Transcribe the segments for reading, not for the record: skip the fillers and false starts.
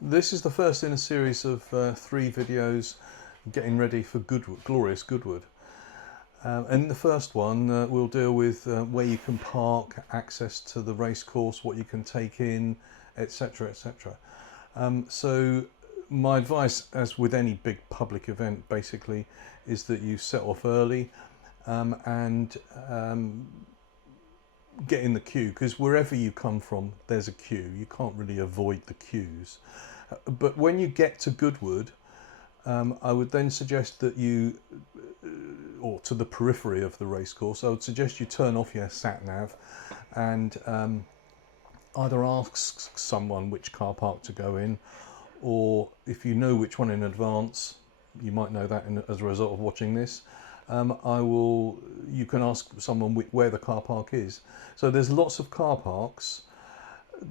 This is the first in a series of 3 videos getting ready for Glorious Goodwood. And in the first one we'll deal with where you can park, access to the race course, what you can take in, etc, etc. So my advice, as with any big public event basically, is that you set off early and get in the queue, because wherever you come from there's a queue. You can't really avoid the queues. But when you get to Goodwood, I would then suggest that you, or to the periphery of the racecourse, I would suggest you turn off your Sat-Nav and either ask someone which car park to go in, or if you know which one in advance, you might know that as a result of watching this, you can ask someone where the car park is. So there's lots of car parks.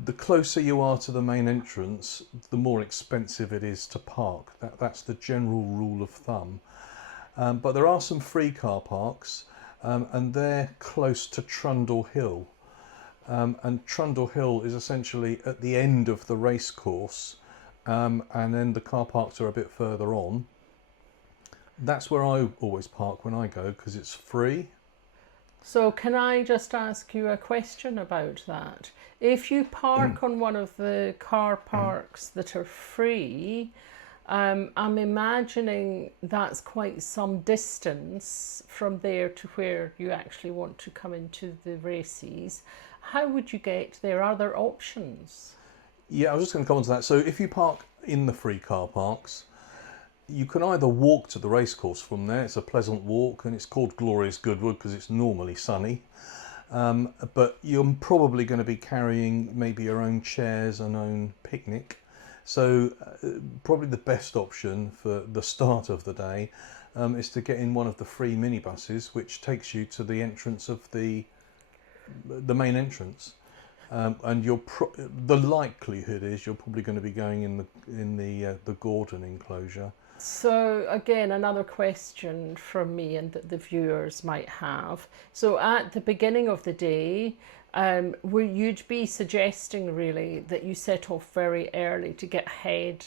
The closer you are to the main entrance, the more expensive it is to park. That's the general rule of thumb. But there are some free car parks, and they're close to Trundle Hill. And Trundle Hill is essentially at the end of the race course, and then the car parks are a bit further on. That's where I always park when I go, because it's free. So can I just ask you a question about that? If you park on one of the car parks that are free, I'm imagining that's quite some distance from there to where you actually want to come into the races. How would you get there? Are there options? Yeah, I was just going to come on to that. So if you park in the free car parks, you can either walk to the racecourse from there. It's a pleasant walk, and it's called Glorious Goodwood because it's normally sunny. But you're probably going to be carrying maybe your own chairs and own picnic. So probably the best option for the start of the day is to get in one of the free minibuses, which takes you to the entrance of the main entrance. And the likelihood is you're probably going to be going in the Gordon enclosure. So again, another question from me and that the viewers might have. So at the beginning of the day, you'd be suggesting really that you set off very early to get ahead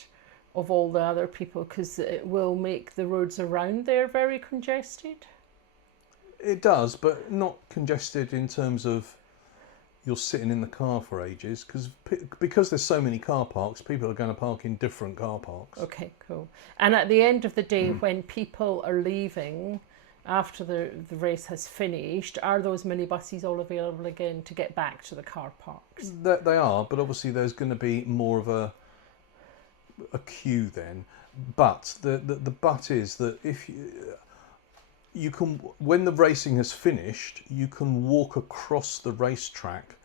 of all the other people, because it will make the roads around there very congested? It does, but not congested in terms of you're sitting in the car for ages, because there's so many car parks, people are going to park in different car parks. Okay, cool. And at the end of the day, when people are leaving after the race has finished, are those minibuses all available again to get back to the car parks? They are, but obviously there's going to be more of a queue then. But the but is that if you can, when the racing has finished, you can walk across the racetrack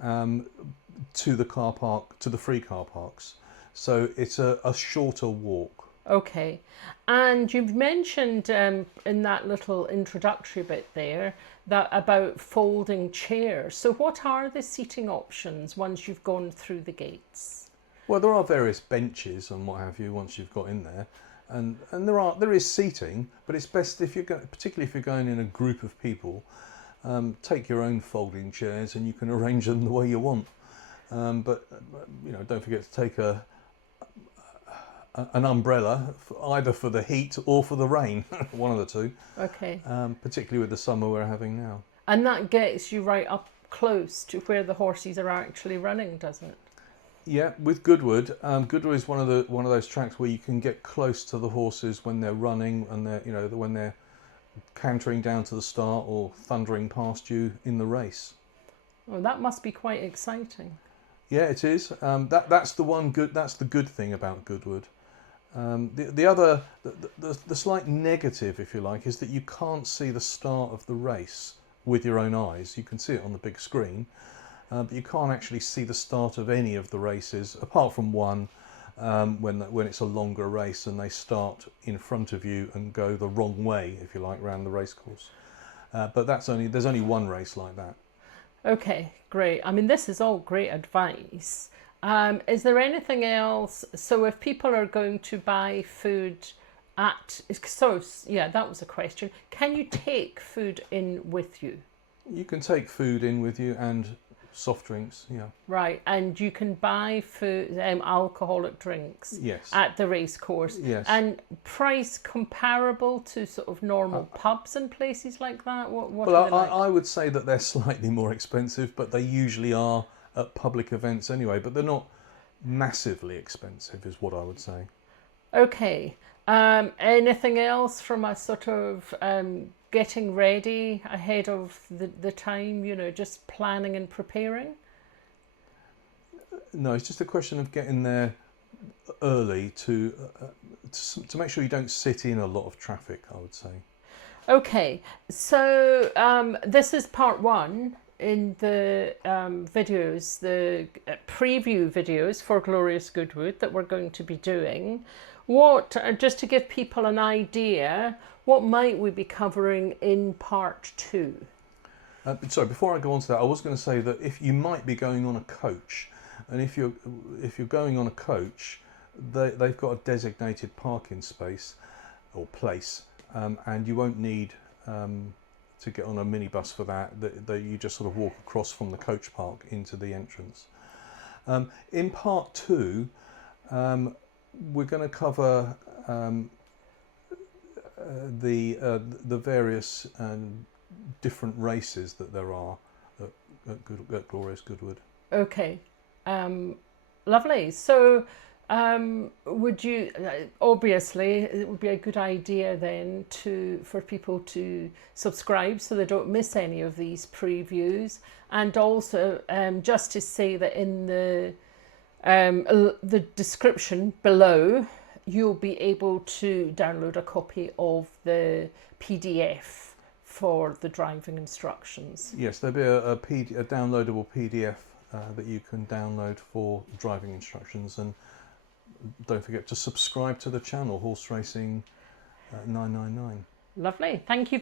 to the car park, to the free car parks. So it's a shorter walk. Okay. And you've mentioned in that little introductory bit there that about folding chairs. So what are the seating options once you've gone through the gates? Well, there are various benches and what have you once you've got in there. And there is seating, but it's best if you're going, particularly if you're going in a group of people, take your own folding chairs and you can arrange them the way you want. But don't forget to take an umbrella, either for the heat or for the rain, one of the two. Okay. Particularly with the summer we're having now. And that gets you right up close to where the horses are actually running, doesn't it? Yeah, with Goodwood, Goodwood is one of those tracks where you can get close to the horses when they're running and when they're cantering down to the start or thundering past you in the race. Oh, that must be quite exciting. Yeah, it is. That's the good thing about Goodwood. The slight negative, if you like, is that you can't see the start of the race with your own eyes. You can see it on the big screen. But you can't actually see the start of any of the races, apart from one, when it's a longer race and they start in front of you and go the wrong way, if you like, around the racecourse. But there's only one race like that. Okay, great. I mean, this is all great advice. Is there anything else? So if people are going to buy food that was a question. Can you take food in with you? You can take food in with you and soft drinks, yeah. Right, and you can buy food, alcoholic drinks Yes. at the race course. Yes. And price comparable to sort of normal pubs and places like that? What Well, are they like? I would say that they're slightly more expensive, but they usually are at public events anyway. But they're not massively expensive, is what I would say. Okay. Anything else from a sort of getting ready ahead of the time, you know, just planning and preparing? No, it's just a question of getting there early to make sure you don't sit in a lot of traffic, I would say. Okay, so this is part one in the videos, the preview videos for Glorious Goodwood that we're going to be doing. What, just to give people an idea, what might we be covering in part two? Sorry, before I go on to that, I was going to say that if you might be going on a coach, and if you're going on a coach, they've got a designated parking space or place, and you won't need to get on a minibus for that. That you just sort of walk across from the coach park into the entrance. In part two, we're going to cover the various different races that there are at Glorious Goodwood. Okay, lovely. So would you, obviously it would be a good idea then for people to subscribe so they don't miss any of these previews, and also just to say that in the description below you'll be able to download a copy of the PDF for the driving instructions. Yes, there'll be a downloadable PDF that you can download for driving instructions, and don't forget to subscribe to the channel, Horse Racing 999. Lovely, thank you.